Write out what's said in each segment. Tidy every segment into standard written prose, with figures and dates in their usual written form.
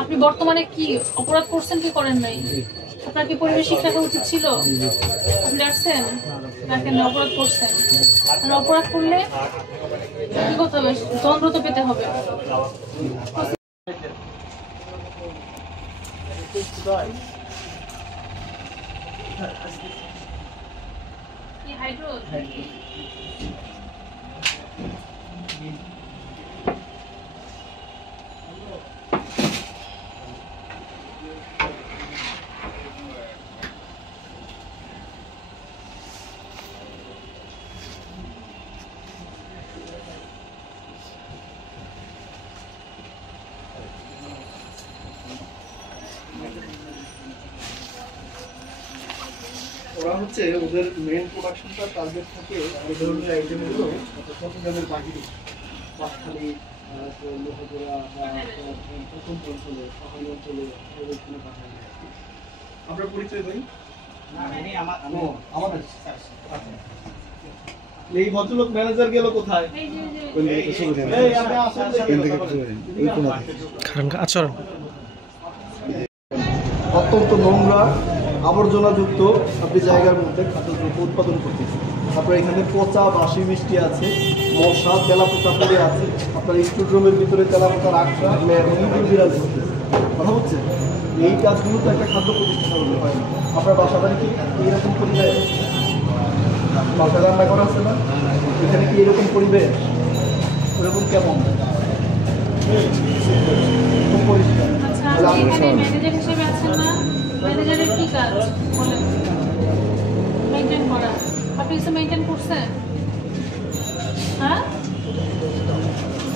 আপনি বর্তমানে কি অপরাধ করছেন কি করেন নাই? আপনার কি পরিবেশ ঠিক রাখা উচিত ছিল? আপনি রাখছেন? রাখেন না, অপরাধ করছেন। আর অপরাধ করলে কি করতে হবে? দণ্ড তো পেতে হবে। কি হাইড্রো? ওরা হচ্ছে ওদের মেইন প্রোডাকশনটা টার্গেট থাকে এই ধরনের আইটেমগুলো চট্টগ্রামের বাহিরে পাঁচখালি লোহাগোড়া বা প্রথম অঞ্চলে পাহাড়ি অঞ্চলে ওইখানে পাঠানো হয়। আপনার পরিচয় ভাই? আমাদের এই ভদ্রলোক ম্যানেজার গেল কোথায়? অত্যন্ত নোংরা আবর্জনাযুক্ত আপনি জায়গার মধ্যে খাদ্যদ্রব্য উৎপাদন করতেছেন। আপনার এখানে পচা বাসি মিষ্টি আছে, মশা তেলাপোকা পড়ে আছে, আপনার স্টুড রুমের ভিতরে তেলাপোকার আখড়া বিরাজ করতেছে। কথা হচ্ছে এই কাজগুলো তো একটা খাদ্য প্রতিষ্ঠান হলে হয় না। আপনার বাসা বাড়ি কি এইরকম পরিবেশ? বাসায় রান্না করা আছে না? এখানে কি এরকম পরিবেশ? ওরকম কেমন? খুব পরিষ্কার। আচ্ছা, আপনি এখানে ম্যানেজার হিসেবে আছেন না? ম্যানেজারের কি কাজ বলেন? মেইনটেইন করা। আপনি কিছু মেইনটেইন করছেন? হ্যাঁ,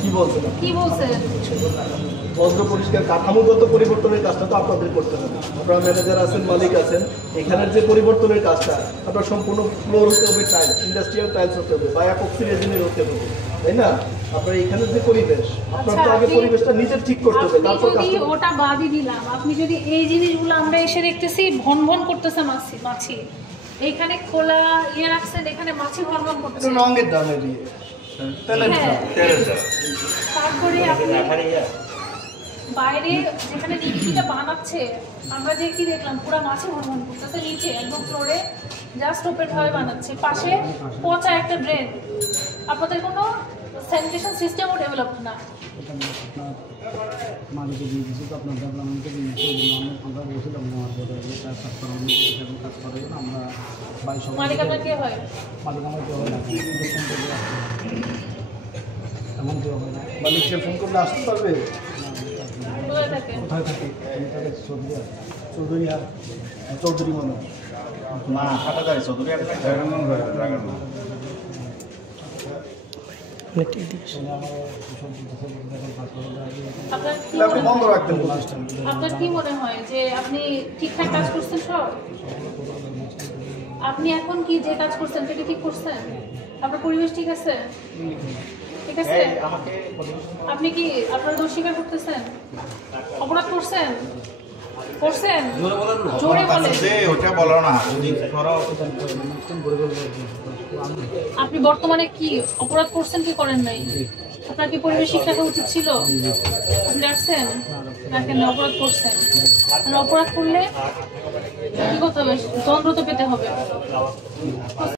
কি বলছেন? কি বলছেন? বজ্র পরিষ্কার কাঠামোগত পরিবর্তনের কাজটা তো আপনাদের করতে হবে। আপনারা ম্যানেজার আছেন, মালিক আছেন, এখানের যে পরিবর্তনের কাজটা আপনার সম্পূর্ণ ফ্লোর হতে হবে টাইলস, ইন্ডাস্ট্রিয়াল টাইলস হতে হবে বা অ্যাপক্সি রেজিনের হতে হবে, তাই না? আপনার এখানের যে পরিবেশ, আপনার তো আগে পরিবেশটা নিজে ঠিক করতে হবে, তারপর কাজটা। ওটা বাদই দিলাম, আপনি যদি এই জিনিসগুলো আমরা এসে দেখতেছি ভন ভন করতেছে মাছি, এইখানে খোলা ইয়ে রাখছেন, এখানে মাছি ভন ভন করতেছে। রঙের দামে দিয়ে তারপরে আপনি বাইরে যেখানে লিকুইডটা বানাচ্ছে, আমরা যে কি দেখলাম পুরো মাছি ভন করতেছে, নিচে একদম ফ্লোরে জাস্ট ওপেন ভাবে বানাচ্ছে, পাশে পচা একটা ড্রেন। আপনাদের কোনো স্যানিটেশন সিস্টেমও ডেভেলপ না। মালিকে দিয়ে দিচ্ছি তো আপনার ডেভেলপমেন্টে দিয়েছি, আমরা বলছিলাম কাজ করার জন্য আমরা বাড়ির সবাই। মালিক আপনার কে হয়? মালিক আমার কেউ হয় না, এমন কেউ হয় না। মালিককে ফোন করলে আসতে পারবে? কোথায় থাকে? কোথায় থাকে? চৌধুরী আর চৌধুরী মনে না হাটাদারি চৌধুরী বন্ধ রাখতেন প্রতিষ্ঠান। আপনার কি মনে হয় যে আপনি ঠিকঠাক কাজ করছেন সব? আপনি এখন কি যে কাজ করছেন সেটা ঠিক করছেন? আপনার পরিবেশ ঠিক আছে? ঠিক আছে? আপনি কি আপনার দোষ স্বীকার করতেছেন? অপরাধ করছেন? করছেন? জোরে বলেন। ওটা বলো না। আপনি বর্তমানে কি অপরাধ করছেন কি করেন নাই? আপনার কি পরিবেশ ঠিক রাখা উচিত ছিল? আপনি রাখছেন? রাখেন না, অপরাধ করছেন। আর অপরাধ করলে কি করতে হবে? দণ্ড তো পেতে হবে।